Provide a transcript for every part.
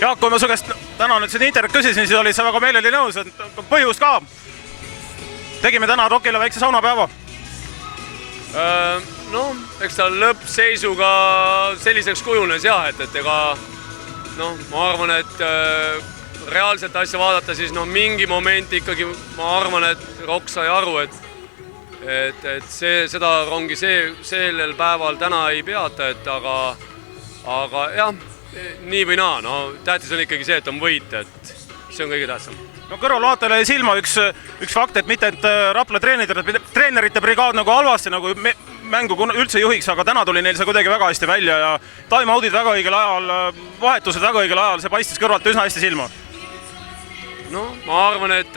Jaak, kui ma su käest täna nüüd siin intervjuud küsisin, siis oli sa väga meeleli nõus, et põhjus ka. Tegime täna Rokile väikse saunapäeva. No, eks ta lõppseisuga selliseks kujunes jah, et ega ma arvan, et reaalselt asja vaadata, siis mingi moment ikkagi ma arvan, et Rokk sai aru, et seda rongi sellel päeval täna ei peata, aga jah, nii või naa, tähtis on ikkagi see, et on võit, et see on kõige tähtsam. No kõrvalvaatajale silma üks fakt, et mitte et Rapla treenerite brigaad nagu halvasti nagu mängu üldse juhiks, aga täna tuli neil see kuidagi väga hästi välja ja time-outid väga õigel ajal, vahetused väga õigel ajal, see paistis kõrvalt üsna hästi silma. No, ma arvan, et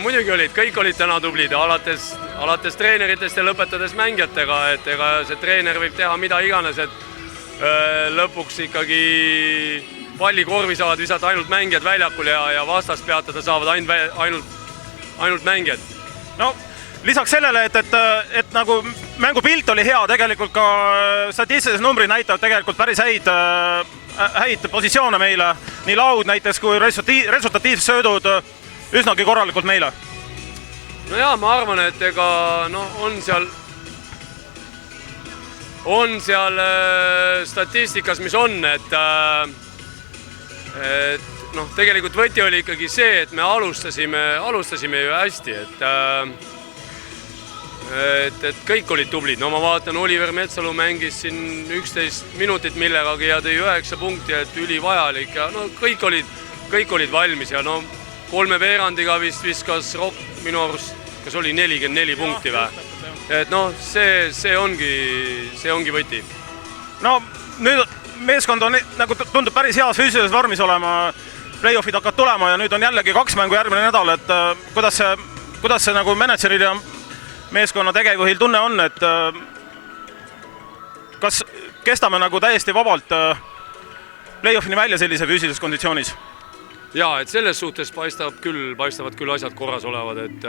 muidugi olid, kõik olid täna tublid, alates treeneritest ja lõpetades mängijatega, et ega see treener võib teha mida iganes, et lõpuks ikkagi pallikorvi saavad visata ainult mängijad väljakul ja vastast peatada saavad ainult mängijad. No, lisaks sellele, et nagu mängupilt oli hea, tegelikult ka statistilised numbrid näitavad tegelikult päris häid positsioone meile, nii laud näiteks kui resultatiivsed söödud üsnagi korralikult meile. No jaa, ma arvan, et ega on seal statistikas, mis on, et tegelikult võti oli ikkagi see, et me alustasime ju hästi, et kõik olid tublid. No ma vaatan, Oliver Metsalu mängis siin 11 minutit millegagi ja tõi 9 punkti, et ülivajalik ja kõik olid valmis ja kolme veerandiga vist viskas Rokk minu arust, kas oli 44 punkti või? Et see ongi võti. No nüüd meeskond on nagu tundub päris heas füüsilises vormis olema, play-offid hakkavad tulema ja nüüd on jällegi 2 mängu järgmine nädal, et kuidas see nagu manageril ja meeskonna tegevjuhil tunne on, et kas kestame nagu täiesti vabalt play-offini välja sellise füüsilises konditsioonis? Jaa, et selles suhtes paistavad küll asjad korras olevad, et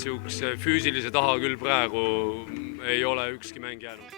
siukse füüsilise taha küll praegu ei ole ükski mäng jäänud.